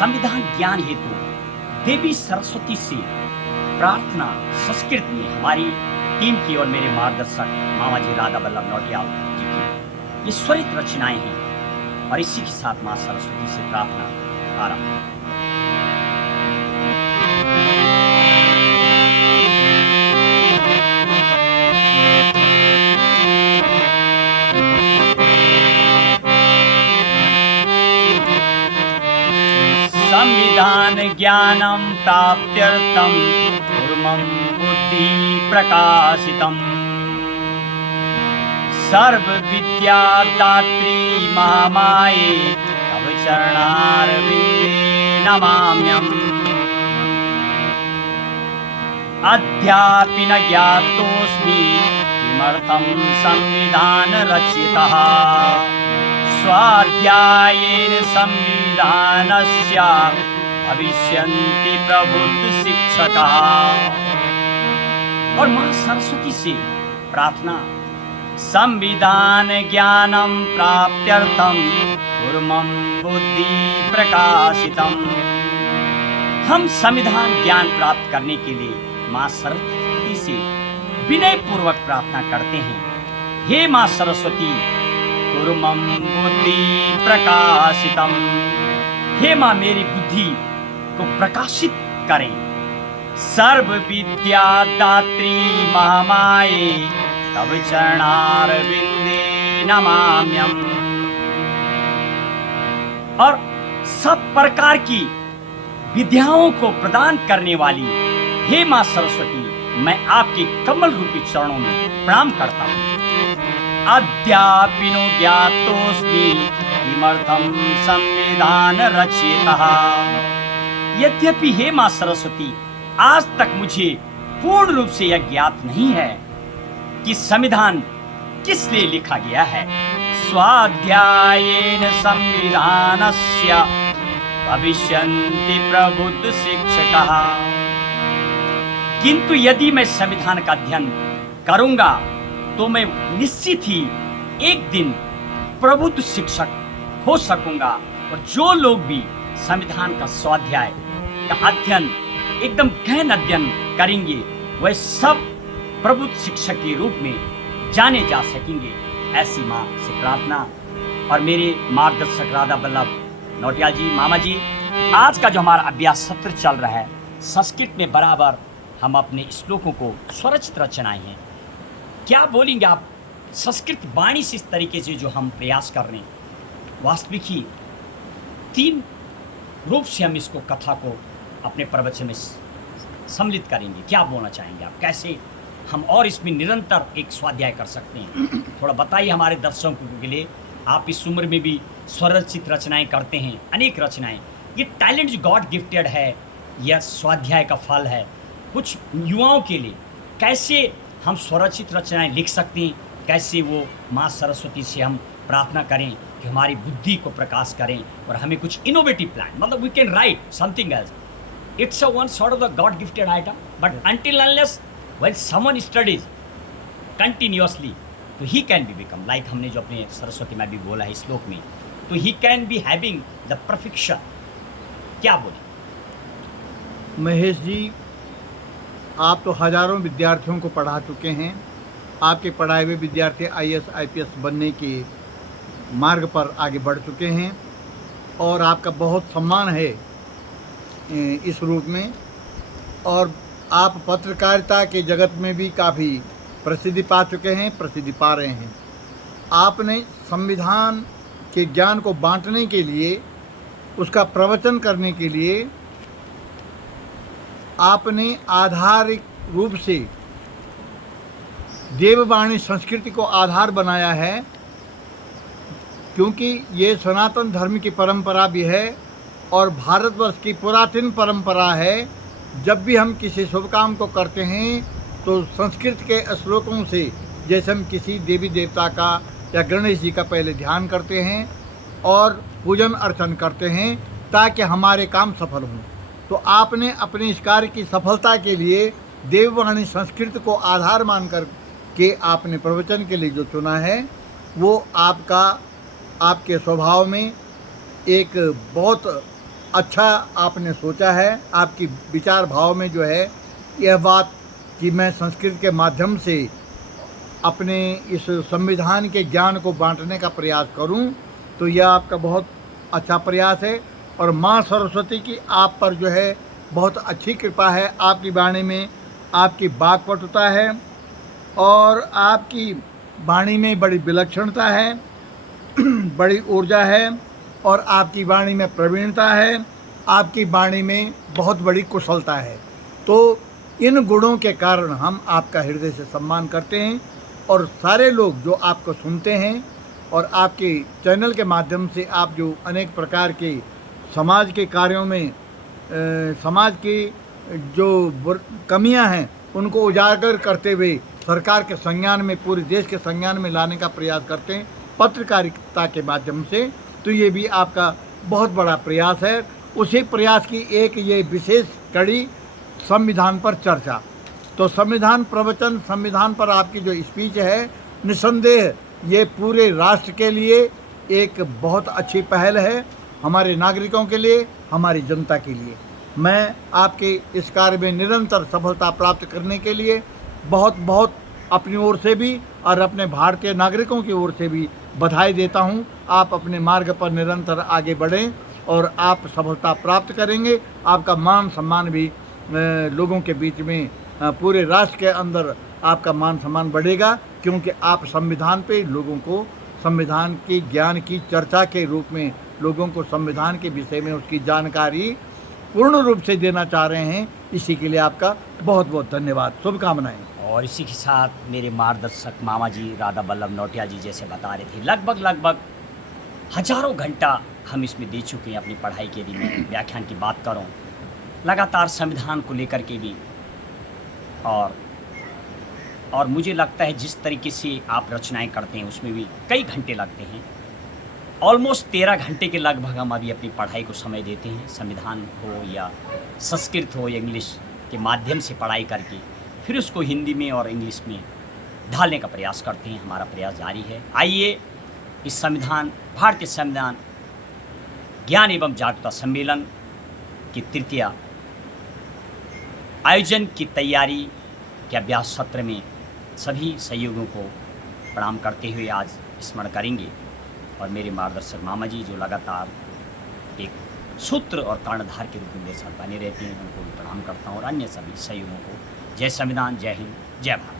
संविधान ज्ञान हेतु देवी सरस्वती से प्रार्थना संस्कृत में हमारी टीम की और मेरे मार्गदर्शक मामा जी राधा बल्लभ नौटियाल जी की ये स्वरित रचनाएं हैं और इसी के साथ माँ सरस्वती से प्रार्थना आरंभ। संविधान ज्ञानं प्राप्त्यर्थं कुर्मं बुद्धि प्रकाशितम् सर्व विद्या दात्री महामाये तव चरणारविन्दे नमाम्यहम् अद्यापि न ज्ञातोऽस्मि किमर्थं संविधान रचितः स्वाध्यायेन संविधानस्य भविष्यन्ति प्रबुद्ध शिक्षकाः। और मां सरस्वती से प्रार्थना संविधान ज्ञानं प्राप्त्यर्थं कुर्मं बुद्धि प्रकाशितम्। हम संविधान ज्ञान प्राप्त करने के लिए मां सरस्वती से विनय पूर्वक प्रार्थना करते हैं। हे मां सरस्वती कुर्मं बुद्धि प्रकाशितम्। हे मां मेरी बुद्धि को प्रकाशित करें। सर्व विद्या दात्री महामाये तव चरणारविन्दे नमाम्यहम्। और सब प्रकार की विद्याओं को प्रदान करने वाली हे मां सरस्वती मैं आपके कमल रूपी चरणों में प्रणाम करता हूँ। अद्यापि नो ज्ञातोऽस्मि किमर्थं संविधान रचितः। यद्यपि हे मां सरस्वती आज तक मुझे पूर्ण रूप से यह ज्ञात नहीं है कि संविधान किस लिए लिखा गया है। स्वाध्यायेन संविधानस्य भविष्यन्ति प्रबुद्ध शिक्षकाः। किंतु यदि मैं संविधान का अध्ययन करूंगा तो मैं निश्चित ही एक दिन प्रबुद्ध शिक्षक हो सकूंगा। और जो लोग भी संविधान का स्वाध्याय का अध्ययन एकदम गहन अध्ययन करेंगे वह सब प्रबुद्ध शिक्षक के रूप में जाने जा सकेंगे। ऐसी माँ से प्रार्थना। और मेरे मार्गदर्शक राधा बल्लभ नौटियाल जी मामा जी आज का जो हमारा अभ्यास सत्र चल रहा है संस्कृत में बराबर हम अपने श्लोकों को स्वरचित रचनाएं हैं। क्या बोलेंगे आप संस्कृत वाणी से इस तरीके से जो हम प्रयास कर रहे हैं वास्तविक ही तीन रूप से हम इसको कथा को अपने प्रवचन में सम्मिलित करेंगे। क्या बोलना चाहेंगे आप, कैसे हम और इसमें निरंतर एक स्वाध्याय कर सकते हैं? थोड़ा बताइए हमारे दर्शकों के लिए। आप इस उम्र में भी स्वरचित रचनाएं करते हैं, अनेक रचनाएं। ये टैलेंट जो गॉड गिफ्टेड है यह स्वाध्याय का फल है। कुछ युवाओं के लिए कैसे हम स्वरचित रचनाएं लिख सकते हैं, कैसे वो माँ सरस्वती से हम प्रार्थना करें कि हमारी बुद्धि को प्रकाश करें और हमें कुछ इनोवेटिव प्लान मतलब we can write something else. It's a one sort of the god gifted item but until unless when someone studies continuously तो he can be become like हमने जो अपने सरस्वती में भी बोला है श्लोक में तो he can be having the perfection। क्या बोले महेश जी, आप तो हजारों विद्यार्थियों को पढ़ा चुके हैं। आपके पढ़ाए हुए विद्यार्थी आईएएस आईपीएस बनने के मार्ग पर आगे बढ़ चुके हैं और आपका बहुत सम्मान है इस रूप में। और आप पत्रकारिता के जगत में भी काफ़ी प्रसिद्धि पा चुके हैं, प्रसिद्धि पा रहे हैं। आपने संविधान के ज्ञान को बांटने के लिए, उसका प्रवचन करने के लिए आपने आधारिक रूप से देववाणी संस्कृति को आधार बनाया है, क्योंकि ये सनातन धर्म की परंपरा भी है और भारतवर्ष की पुरातन परंपरा है। जब भी हम किसी शुभ काम को करते हैं तो संस्कृत के श्लोकों से, जैसे हम किसी देवी देवता का या गणेश जी का पहले ध्यान करते हैं और पूजन अर्चन करते हैं ताकि हमारे काम सफल हों। तो आपने अपने इस कार्य की सफलता के लिए देववाणी संस्कृत को आधार मानकर के आपने प्रवचन के लिए जो चुना है वो आपका आपके स्वभाव में एक बहुत अच्छा आपने सोचा है। आपकी विचार भाव में जो है यह बात कि मैं संस्कृत के माध्यम से अपने इस संविधान के ज्ञान को बांटने का प्रयास करूं, तो यह आपका बहुत अच्छा प्रयास है। और माँ सरस्वती की आप पर जो है बहुत अच्छी कृपा है। आपकी वाणी में आपकी वाक्पटुता है और आपकी वाणी में बड़ी विलक्षणता है, बड़ी ऊर्जा है और आपकी वाणी में प्रवीणता है, आपकी वाणी में बहुत बड़ी कुशलता है। तो इन गुणों के कारण हम आपका हृदय से सम्मान करते हैं और सारे लोग जो आपको सुनते हैं और आपके चैनल के माध्यम से आप जो अनेक प्रकार के समाज के कार्यों में समाज की जो कमियां हैं उनको उजागर करते हुए सरकार के संज्ञान में, पूरे देश के संज्ञान में लाने का प्रयास करते हैं पत्रकारिता के माध्यम से, तो ये भी आपका बहुत बड़ा प्रयास है। उसी प्रयास की एक ये विशेष कड़ी संविधान पर चर्चा। तो संविधान प्रवचन, संविधान पर आपकी जो स्पीच है, निस्संदेह ये पूरे राष्ट्र के लिए एक बहुत अच्छी पहल है, हमारे नागरिकों के लिए, हमारी जनता के लिए। मैं आपके इस कार्य में निरंतर सफलता प्राप्त करने के लिए बहुत बहुत अपनी ओर से भी और अपने भारतीय नागरिकों की ओर से भी बधाई देता हूं। आप अपने मार्ग पर निरंतर आगे बढ़ें और आप सफलता प्राप्त करेंगे। आपका मान सम्मान भी लोगों के बीच में, पूरे राष्ट्र के अंदर आपका मान सम्मान बढ़ेगा, क्योंकि आप संविधान पे लोगों को संविधान के ज्ञान की चर्चा के रूप में लोगों को संविधान के विषय में उसकी जानकारी पूर्ण रूप से देना चाह रहे हैं। इसी के लिए आपका बहुत बहुत धन्यवाद, शुभकामनाएं। और इसी के साथ मेरे मार्गदर्शक मामा जी राधा बल्लभ नौटियाल जी जैसे बता रहे थे, लगभग हजारों घंटा हम इसमें दे चुके हैं अपनी पढ़ाई के। यदि मैं व्याख्यान की बात करूं, लगातार संविधान को लेकर के भी, और मुझे लगता है जिस तरीके से आप रचनाएं करते हैं उसमें भी कई घंटे लगते हैं। ऑलमोस्ट 13 घंटे के लगभग हम अभी अपनी पढ़ाई को समय देते हैं, संविधान हो या संस्कृत हो या इंग्लिश के माध्यम से पढ़ाई करके फिर उसको हिंदी में और इंग्लिश में ढालने का प्रयास करते हैं। हमारा प्रयास जारी है। आइए इस संविधान, भारतीय संविधान ज्ञान एवं जागरूकता सम्मेलन की तृतीय आयोजन की तैयारी के अभ्यास सत्र में सभी सहयोगियों को प्रणाम करते हुए आज स्मरण करेंगे। और मेरे मार्गदर्शक मामा जी जो लगातार एक सूत्र और कर्णधार के रूप में मेरे साथ बने रहते हैं, उनको भी प्रणाम करता हूँ और अन्य सभी सहयोगियों को जय संविधान, जय हिंद, जय भारत।